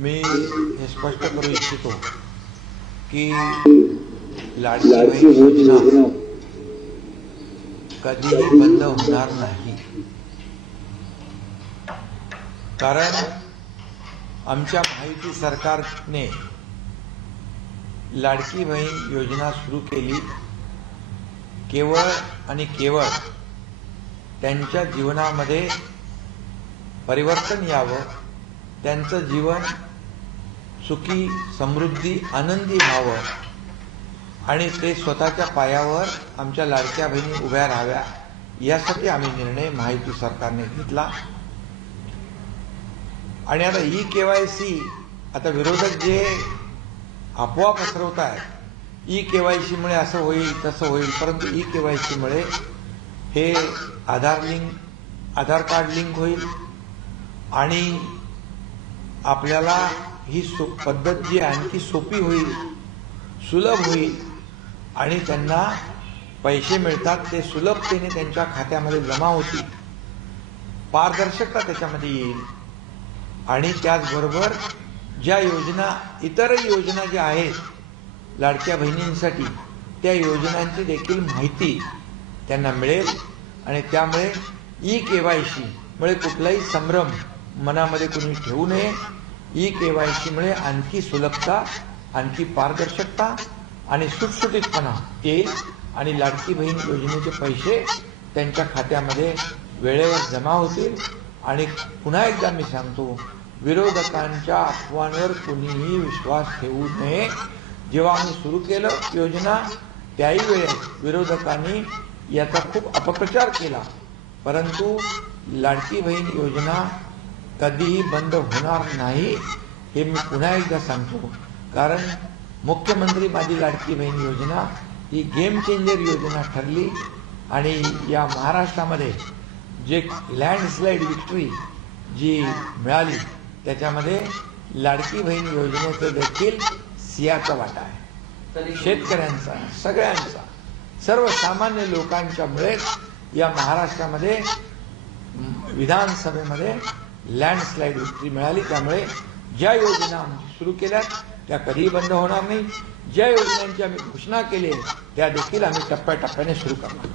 मी हे स्पष्ट करू इच्छितो की लाडकी बहीण योजना कधीही बंद होणार नाही। कारण आमच्या महायुती सरकारने लाडकी बहीण योजना सुरू केली केवळ आणि केवळ त्यांच्या जीवनामध्ये परिवर्तन यावं, त्यांचं जीवन सुखी समृद्धी आनंदी व्हावं आणि ते स्वतःच्या पायावर आमच्या लाडक्या बहिणी उभ्या राहाव्या यासाठी आम्ही निर्णय महायुती सरकारने घेतला। आणि आता ई-केवायसी आता विरोधक जे अफवा पसरवत आहेत ई-केवायसी मुळे असं होईल तसं होईल, परंतु ई-केवायसी मुळे हे आधार कार्ड लिंक होईल आणि आपल्याला ही पद्धत जी आणखी सोपी होईल, सुलभ होईल आणि त्यांना पैसे मिळतात ते सुलभतेने त्यांच्या खात्यामध्ये जमा होतील, पारदर्शकता त्याच्यामध्ये येईल आणि त्याचबरोबर ज्या योजना इतरही योजना ज्या आहेत लाडक्या बहिणींसाठी त्या योजनांची देखील माहिती त्यांना मिळेल आणि त्यामुळे ई-केवायसी मुळे कुठलाही संभ्रम मनामध्ये कोणी ठेवू नये। ई-केवायसी मुळे आणखी सुलभता, आणखी पारदर्शकता आणि सुटसुटीतपणा येईल आणि लाडकी बहीण योजनेचे पैसे त्यांच्या खात्यामध्ये वेळेवर जमा होतील। आणि पुन्हा एकदा मी सांगतो, विरोधकांच्या अफवांवर कोणीही विश्वास ठेवू नये। जेव्हा आम्ही सुरू केलं योजना त्याही वेळेस विरोधकांनी याचा खूप अपप्रचार केला, परंतु लाडकी बहीण योजना कधीही बंद होणार नाही हे मी पुन्हा एकदा सांगतो। कारण मुख्यमंत्री माझी लाडकी बहीण योजना ही गेम चेंजर योजना ठरली आणि या महाराष्ट्रामध्ये जे लँडस्लाइड विक्ट्री जी मिळाली त्याच्यामध्ये लाडकी बहीण योजनेचं देखील सिंहाचा वाटा आहे। शेतकऱ्यांचा, सगळ्यांचा, सर्वसामान्य लोकांच्या मुळे या महाराष्ट्रामध्ये विधानसभेमध्ये लँडस्लाइड विक्ट्री मिळाली। त्यामुळे ज्या योजना सुरू केल्यात त्या कधीही बंद होणार नाही। ज्या योजनांची आम्ही घोषणा केली त्या देखील आम्ही टप्प्याटप्प्याने सुरू करणार।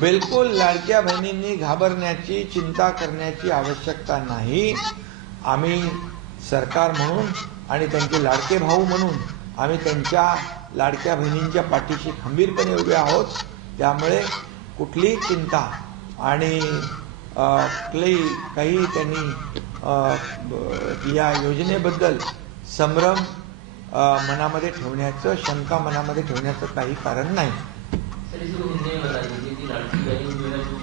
बिलकुल लाडक्या बहिणींनी घाबरण्याची चिंता करण्याची आवश्यकता नाही। आम्ही सरकार म्हणून आणि त्यांचे लाडके भाऊ म्हणून आम्ही त्यांच्या लाडक्या बहिणींच्या पाठीशी खंबीरपणे उभे आहोत। त्यामुळे कुठलीही चिंता आणि काही त्यांनी या योजनेबद्दल संभ्रम मनामध्ये ठेवण्याचं, शंका मनामध्ये ठेवण्याचं काही कारण नाही। सर, इसको हिंदी में बता दीजिए कि लाडकी बहन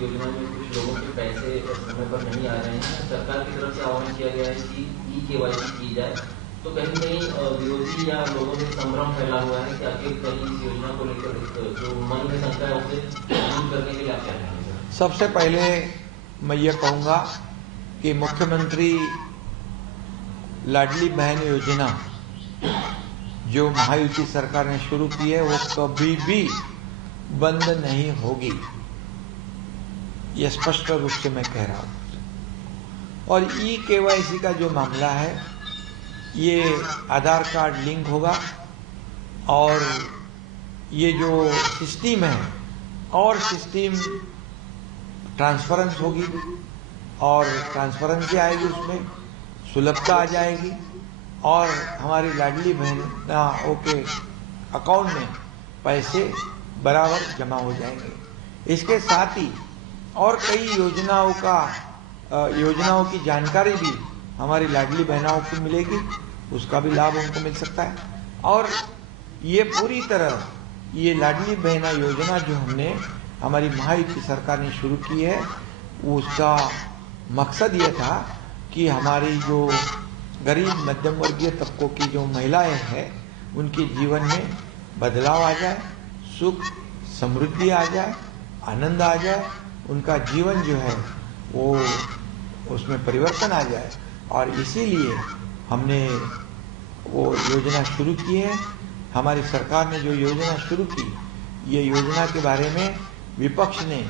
योजना में कुछ लोगों के पैसे समय पर नहीं आ रहे हैं। सरकार की तरफ से आह्वान किया गया है कि ई-केवाईसी की जाए, तो कहीं कहीं विरोधी या लोगों में संभ्रम फैला हुआ है कि आखिर कहीं इस योजना को लेकर जो मन में शंका है उसे दूर करने के लिए आप क्या कहेंगे? सबसे पहले मैं ये कहूँगा कि मुख्यमंत्री लाडली बहन योजना जो महायुति सरकार ने शुरू की है वो कभी भी बंद नहीं होगी, ये स्पष्ट रूप से मैं कह रहा हूं। और ई-केवाईसी का जो मामला है ये आधार कार्ड लिंक होगा और ये जो सिस्टम है और सिस्टम ट्रांसपेरेंस होगी और ट्रांसपेरेंसी आएगी, उसमें सुलभता आ जाएगी और हमारी लाडली बहन के अकाउंट में पैसे बराबर जमा हो जाएंगे। इसके साथ ही और कई योजनाओं की जानकारी भी हमारी लाडली बहनों को मिलेगी, उसका भी लाभ उनको मिल सकता है। और ये पूरी तरह ये लाडली बहना योजना जो हमने हमारी महायुति सरकार ने शुरू की है उसका मकसद ये था कि हमारी जो गरीब मध्यम वर्गीय तबकों की जो महिलाएं हैं उनके जीवन में बदलाव आ जाए, सुख समृद्धि आ जाए, आनंद आ जाए, उनका जीवन जो है वो उसमें परिवर्तन आ जाए। और इसीलिए हमने वो योजना शुरू की है। हमारी सरकार ने जो योजना शुरू की, ये योजना के बारे में विपक्ष ने